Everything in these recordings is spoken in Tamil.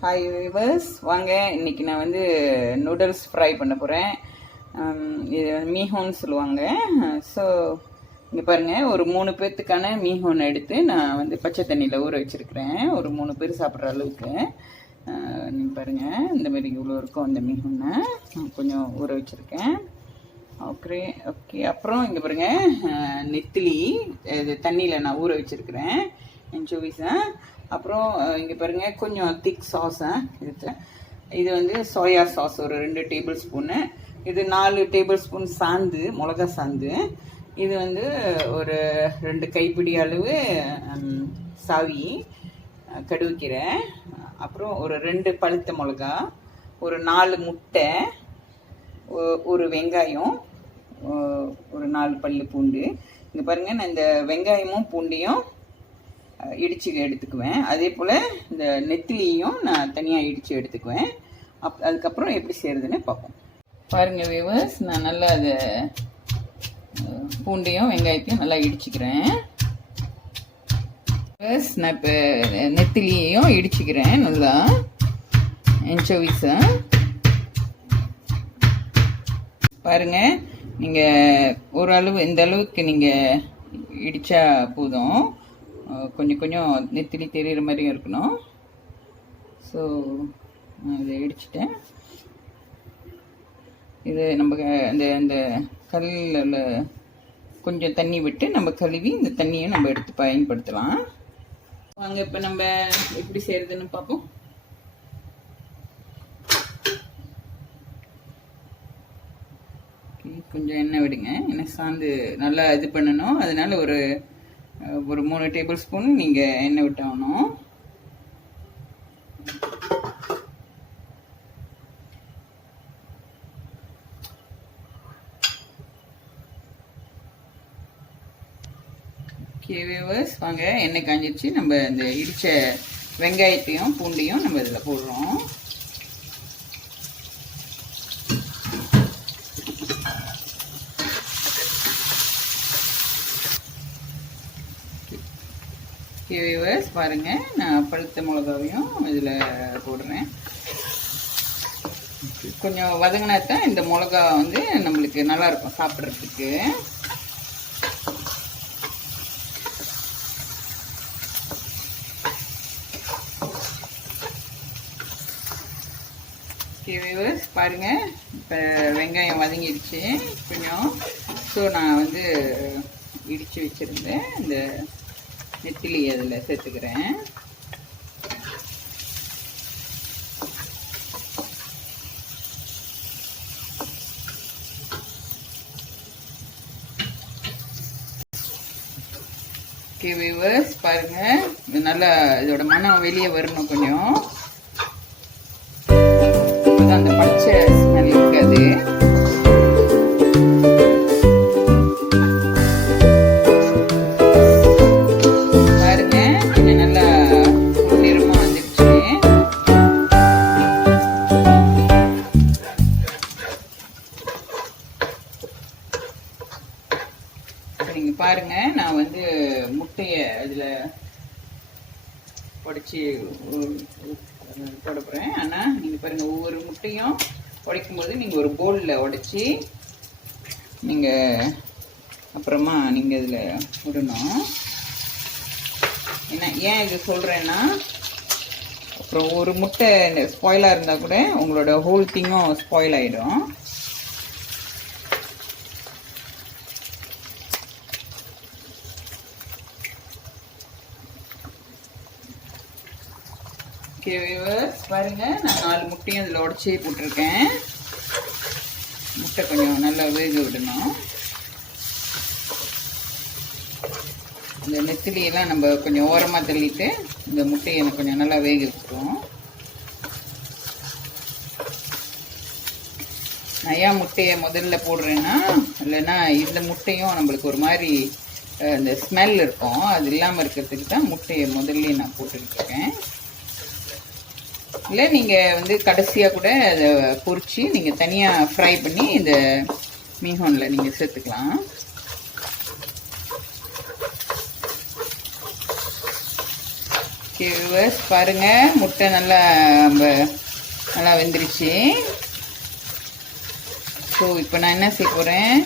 ஹாய் விவர்ஸ், வாங்க இன்னைக்கு நான் வந்து நூடுல்ஸ் ஃப்ரை பண்ண போகிறேன். இது மீஹோன்னு சொல்லுவாங்க. ஸோ இங்கே பாருங்கள், ஒரு 3 பேர்த்துக்கான மீஹோன் எடுத்து நான் வந்து பச்சை தண்ணியில் ஊற வச்சுருக்கிறேன். ஒரு 3 பேர் சாப்பிட்ற அளவுக்கு. நீங்கள் பாருங்கள், இந்தமாரி இவ்வளோ இருக்கும் அந்த மீஹோனை கொஞ்சம் ஊற வச்சுருக்கேன். ஓகே. அப்புறம் இங்கே பாருங்கள், நெத்திலி இது தண்ணியில் நான் ஊற வச்சுருக்கிறேன், என்சோவிஸை. அப்புறம் இங்கே பாருங்கள், கொஞ்சம் திக் சாஸை இது வந்து சோயா சாஸ் ஒரு 2 டேபிள் ஸ்பூனு. இது 4 டேபிள் ஸ்பூன் சாந்து, மிளகா சாந்து. இது வந்து ஒரு 2 கைப்பிடி அளவு சாவி கடுகுக்கீரை. அப்புறம் ஒரு 2 பழுத்த மிளகா, ஒரு 4 முட்டை, ஒரு வெங்காயம், ஒரு 4 பல்லு பூண்டு. இங்கே பாருங்கள், நான் இந்த வெங்காயமும் பூண்டையும் இடித்து எடுத்துக்குவேன். அதே போல் இந்த நெத்திலியும் நான் தனியாக இடித்து எடுத்துக்குவேன். அதுக்கப்புறம் எப்படி செய்கிறதுன்னு பார்ப்போம். பாருங்கள் வியூவர்ஸ், நான் நல்லா அதை பூண்டையும் வெங்காயத்தையும் நல்லா இடிச்சுக்கிறேன். நான் இப்போ நெத்திலியையும் இடிச்சுக்கிறேன் நல்லா, என்சோவிஸை. பாருங்கள், நீங்கள் ஓரளவு இந்த அளவுக்கு நீங்கள் இடித்தா போதும். கொஞ்சம் கொஞ்சம் நெத்திலி தெரிகிற மாதிரியும் இருக்கணும். ஸோ நான் இதை இடிச்சிட்டேன். இது நம்ம அந்த கல்லில் கொஞ்சம் தண்ணி விட்டு நம்ம கழுவி இந்த தண்ணியை நம்ம எடுத்து பயன்படுத்தலாம். வாங்க இப்போ நம்ம எப்படி செய்கிறதுன்னு பார்ப்போம். கொஞ்சம் எண்ணெய் விடுங்க, எண்ணெய் சாந்து நல்லா இது பண்ணணும். அதனால ஒரு 3 டேபிள் ஸ்பூன் நீங்கள் எண்ணெய் விட்டாகணும். வியூவர்ஸ், வாங்க எண்ணெய் காஞ்சிருச்சு. நம்ம இந்த இடித்த வெங்காயத்தையும் பூண்டையும் நம்ம இதில் போடுறோம். வியூவர்ஸ் பாருங்கள், நான் பழுத்த மிளகாவையும் இதில் போடுறேன். கொஞ்சம் வதங்கினா தான் இந்த மிளகா வந்து நம்மளுக்கு நல்லாயிருக்கும் சாப்பிட்றதுக்கு. வியூவர்ஸ் பாருங்கள், இப்போ வெங்காயம் வதங்கிடுச்சு கொஞ்சம். ஸோ நான் வந்து இடித்து வச்சுருந்தேன் இந்த நெத்திலி அதில் சேர்த்துக்கிறேன். வியூவர்ஸ் பாருங்கள், இது நல்லா இதோட மனம் வெளியே வரணும் கொஞ்சம். அந்த பச்சை ஸ்மெல் இருக்காது. நீங்கள் பாருங்கள், நான் வந்து முட்டையை அதில் உடைச்சி போட போகிறேன். ஆனால் நீங்கள் பாருங்கள், ஒவ்வொரு முட்டையும் உடைக்கும்போது நீங்கள் ஒரு பவுலில் உடைச்சி நீங்கள் அப்புறமா நீங்கள் இதில் விடணும். ஏன் இது சொல்கிறேன்னா, அப்புறம் ஒரு முட்டை ஸ்பாயிலாக இருந்தால் கூட உங்களோட ஹோல் திங்கும் ஸ்பாயில் ஆகிடும். வியூவர்ஸ் பாருங்கள், நான் 4 முட்டையும் அதில் உடச்சி போட்டிருக்கேன். முட்டை கொஞ்சம் நல்லா வேக விடணும். இந்த நெத்திலியெல்லாம் நம்ம கொஞ்சம் ஓரமாக தள்ளிட்டு இந்த முட்டையை எனக்கு கொஞ்சம் நல்லா வேக வச்சுருவோம். நான் ஏன் முட்டையை முதல்ல போடுறேன்னா, இல்லைன்னா இந்த முட்டையும் நம்மளுக்கு ஒரு மாதிரி இந்த ஸ்மெல் இருக்கும். அது இல்லாமல் இருக்கிறதுக்கு தான் முட்டையை முதல்ல நான் போட்டுருக்கேன். இல்லை நீங்கள் வந்து கடைசியாக கூட அதை பொரித்து நீங்கள் தனியாக ஃப்ரை பண்ணி இந்த மீஹோனில் நீங்கள் சேர்த்துக்கலாம். வியூவர்ஸ் பாருங்க, முட்டை நல்லா நல்லா வெந்துருச்சு. ஸோ இப்போ நான் என்ன செய்ய போகிறேன்,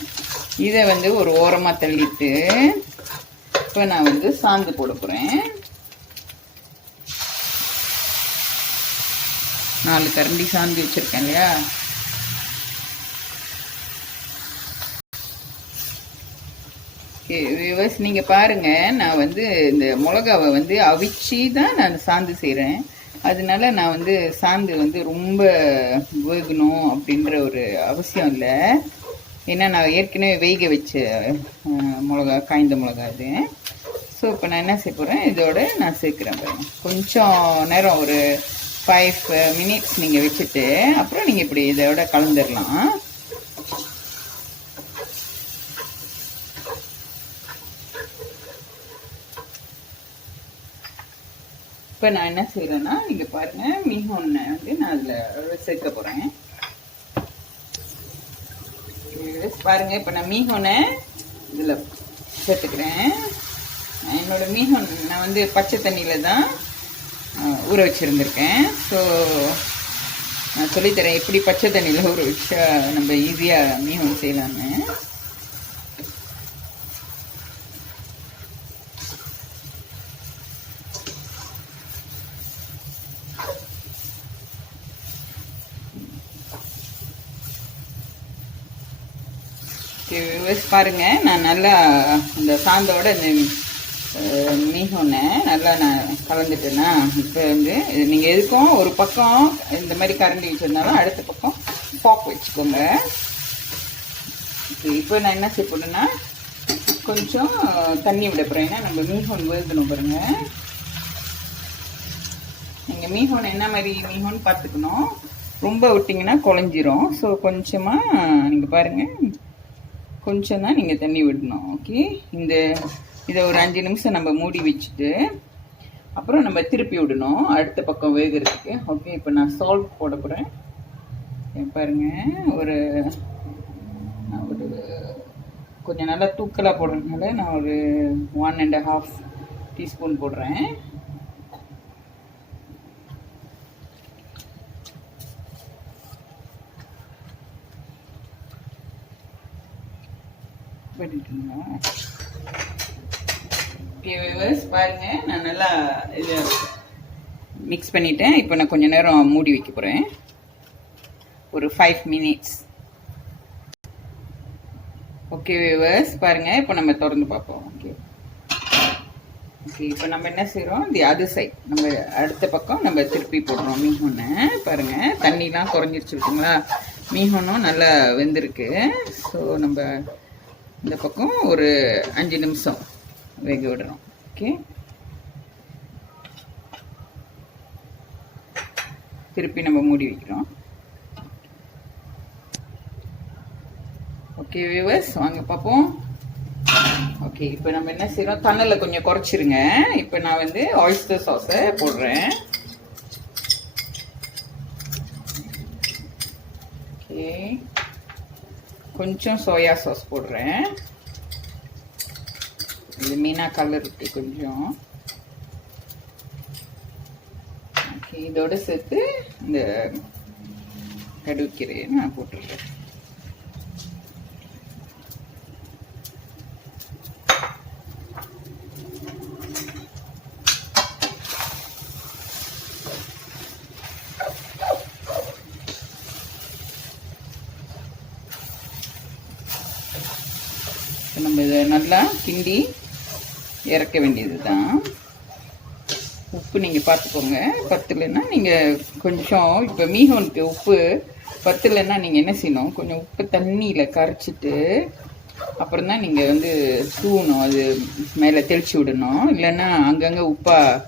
இதை வந்து ஒரு ஓரமாக தள்ளிட்டு இப்போ நான் வந்து சாந்து போட போகிறேன். 4 கரண்டி சாந்து வச்சுருக்கேன் இல்லையா. வியூவர்ஸ் நீங்கள் பாருங்கள், நான் வந்து இந்த மிளகாவை வந்து அவிச்சு தான் நான் சாந்து செய்கிறேன். அதனால நான் வந்து சாந்து வந்து ரொம்ப வேகணும் அப்படின்ற ஒரு அவசியம் இல்லை. ஏன்னா நான் ஏற்கனவே வேக வச்ச மிளகா, காய்ந்த மிளகா அது. ஸோ இப்போ நான் என்ன செய்ய போகிறேன், இதோட நான் சேர்க்குறேன் பாருங்க. கொஞ்சம் நேரம் ஒரு 5 minutes நீங்கள் வச்சுட்டு அப்புறம் நீங்கள் இப்படி இதோட கலந்துடலாம். இப்போ நான் என்ன செய்கிறேன்னா, நீங்கள் பாருங்கள், மீஹோனை வந்து நான் அதில் சேர்க்க போகிறேன். பாருங்கள், இப்போ நான் மீஹோனை இதில் சேர்த்துக்கிறேன். என்னோட மீஹோன் நான் வந்து பச்சை தண்ணியில் தான் ஊற வச்சுருந்துருக்கேன். ஸோ நான் சொல்லித்தரேன் எப்படி பச்சை தண்ணியில் ஊற வச்சா நம்ம ஈஸியாக மீஹோன் செய்யலான்னு. பாருங்க, நான் நல்லா இந்த சாந்தோட இந்த மீஹோனை நல்லா நான் கலந்துட்டேன்னா, இப்போ வந்து நீங்கள் எதுக்கும் ஒரு பக்கம் இந்த மாதிரி கரண்டி வச்சுருந்தாலும் அடுத்த பக்கம் ஃபாக் வச்சுக்கோங்க. இப்போ நான் என்ன செய்ய போறேன்னா, கொஞ்சம் தண்ணி விட போகிறேன். ஏன்னா நம்ம மீஹோன் வேகணும் பாருங்க. நீங்கள் மீஹோன் என்ன மாதிரி மீஹோன் பார்த்துக்கணும், ரொம்ப விட்டிங்கன்னா குழஞ்சிரும். ஸோ கொஞ்சமாக நீங்கள் பாருங்கள், கொஞ்சம் தான் நீங்கள் தண்ணி விடணும். ஓகே, இதை ஒரு 5 நிமிஷம் நம்ம மூடி வச்சுட்டு அப்புறம் நம்ம திருப்பி விடணும் அடுத்த பக்கம் வேகிறதுக்கு. ஓகே, இப்போ நான் சால்ட் போட போகிறேன். பாருங்கள், ஒரு கொஞ்சம் நல்லா தூக்கலாக போடுறதுனால நான் ஒரு 1.5 டீஸ்பூன் போடுறேன். பாருங்க, நான் நல்லா இது மிக்ஸ் பண்ணிட்டேன். இப்போ நான் கொஞ்ச நேரம் மூடி வைக்க போறேன், ஒரு 5 minutes. ஓகே வியூவர்ஸ், பாருங்க, இப்போ நம்ம திறந்து பார்ப்போம். ஓகே ஓகே, இப்போ நம்ம என்ன செய்யறோம், தி அதர் சைட் நம்ம அடுத்த பக்கம் நம்ம திருப்பி போடுறோம் மீஹோனை. பாருங்க, தண்ணிலாம் குறைஞ்சிருச்சு இருக்குங்களா, மீஹோனும் நல்லா வெந்திருக்கு. ஸோ நம்ம இந்த பக்கம் ஒரு 5 நிமிஷம் வேக விடுறோம். ஓகே, திருப்பி நம்ம மூடி வைக்கிறோம். ஓகே வியூவர்ஸ், வாங்க பார்ப்போம். ஓகே, இப்போ நம்ம என்ன செய்யறோம், தண்ணில கொஞ்சம் குறைச்சிருங்க. இப்போ நான் வந்து ஆயிஸ்டர் சாஸை போடுறேன். ஓகே, கொஞ்சம் சோயா சாஸ் போடுறேன். இது மீனா கலர் இருக்கு கொஞ்சம். ஓகே, இதோட சேர்த்து இந்த கடுக்கீரையை நான் போட்டுடுறேன். நம்ம இதை நல்லா கிண்டி இறக்க வேண்டியது தான். உப்பு நீங்கள் பார்த்துக்கோங்க, பத்தலைன்னா நீங்கள் கொஞ்சம், இப்போ மீஹோனுக்கு உப்பு பத்தலைன்னா நீங்கள் என்ன செய்யணும், கொஞ்சம் உப்பு தண்ணியில் கரைச்சிட்டு அப்புறம் தான் நீங்கள் வந்து தூணும், அது மேலே தெளித்து விடணும். இல்லைன்னா அங்கங்கே உப்பாக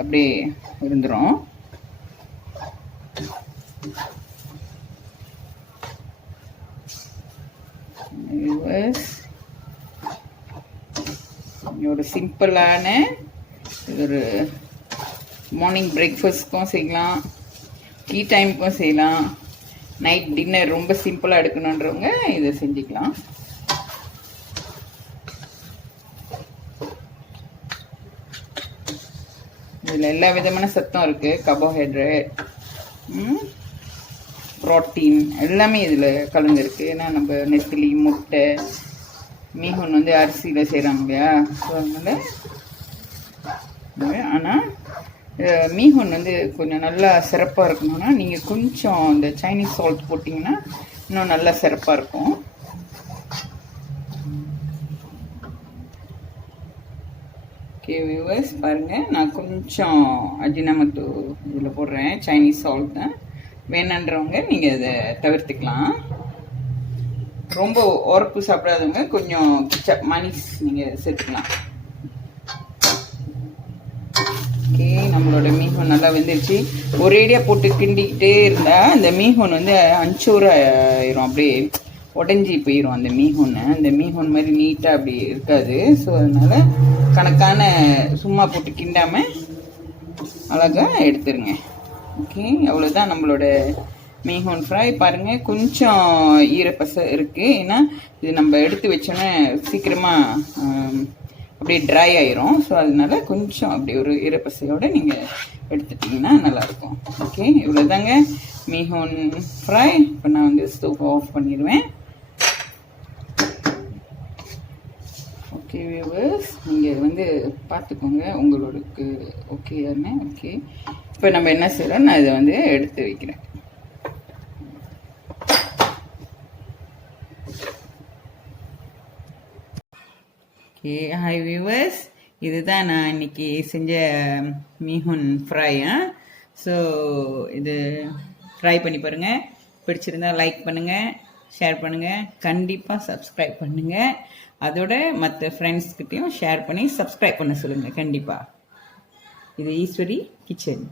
அப்படியே இருந்துடும். ஒரு சிம்பிளான இது ஒரு மார்னிங் பிரேக்ஃபாஸ்ட்க்கும் செய்யலாம், டீ டைமுக்கும் செய்யலாம், நைட் டின்னர் ரொம்ப சிம்பிளாக எடுக்கணுன்றவங்க இதை செஞ்சுக்கலாம். இதில் எல்லா விதமான சத்தம் இருக்குது. கார்போஹைட்ரேட், ப்ரோட்டீன் எல்லாமே இதில் கலந்துருக்கு. ஏன்னா நம்ம நெத்திலி, முட்டை, மீன் வந்து அரிசியில் செய்கிறாங்க இல்லையா? ஸோ அதனால் ஆனால் மீன் வந்து கொஞ்சம் நல்லா சிறப்பாக இருக்கணும்னா நீங்கள் கொஞ்சம் இந்த சைனீஸ் சால்ட் போட்டிங்கன்னா இன்னும் நல்லா சிறப்பாக இருக்கும். ஓகே வியூவர்ஸ், பாருங்கள் நான் கொஞ்சம் அஜினமோட்டோ இதில் போடுறேன். சைனீஸ் சால்ட் தான், வேணான்றவங்க நீங்கள் அதை தவிர்த்துக்கலாம். ரொம்ப உரப்பு சாப்பிடாதவங்க கொஞ்சம் கிச்சப் மணிஸ் நீங்கள் சேர்த்துக்கலாம். ஓகே, நம்மளோட மீன் நல்லா வெந்துருச்சு. ஒரேடியாக போட்டு கிண்டிக்கிட்டே இருந்தால் அந்த மீன் வந்து அஞ்சோறு ஆயிரும், அப்படியே உடஞ்சி போயிடும் அந்த மீன். அந்த மீன் மாதிரி நீட்டாக அப்படி இருக்காது. ஸோ அதனால் கணக்கான சும்மா போட்டு கிண்டாமல் அழகாக எடுத்துருங்க. ஓகே, அவ்வளோதான் நம்மளோட மீன் ஃப்ரை. பாருங்கள் கொஞ்சம் ஈரப்பசை இருக்குது. ஏன்னா இது நம்ம எடுத்து வச்சோன்னே சீக்கிரமாக அப்படியே ட்ரை ஆயிரும். ஸோ அதனால கொஞ்சம் அப்படி ஒரு ஈரப்பசையோடு நீங்கள் எடுத்துட்டிங்கன்னா நல்லாயிருக்கும். ஓகே, இவ்வளோதாங்க மீன் ஃப்ரை. இப்போ நான் வந்து ஸ்டவ் ஆஃப் பண்ணிடுவேன். ஓகே வியூவர்ஸ், நீங்கள் வந்து பார்த்துக்கோங்க உங்களுக்கு ஓகேயானே. ஓகே, இப்போ நம்ம என்ன செய்யறோம், நான் இதை வந்து எடுத்து வைக்கிறேன். ஓகே, ஹாய் வியூவர்ஸ், இதுதான் நான் இன்னைக்கு செஞ்ச மீன் ஃப்ரை. ஸோ இது ட்ரை பண்ணி பாருங்கள். பிடிச்சிருந்தா லைக் பண்ணுங்கள், ஷேர் பண்ணுங்கள், கண்டிப்பாக சப்ஸ்கிரைப் பண்ணுங்கள். அதோட மற்ற ஃப்ரெண்ட்ஸ்கிட்டையும் ஷேர் பண்ணி சப்ஸ்கிரைப் பண்ண சொல்லுங்கள் கண்டிப்பாக. இது ஈஸ்வரி கிச்சன்.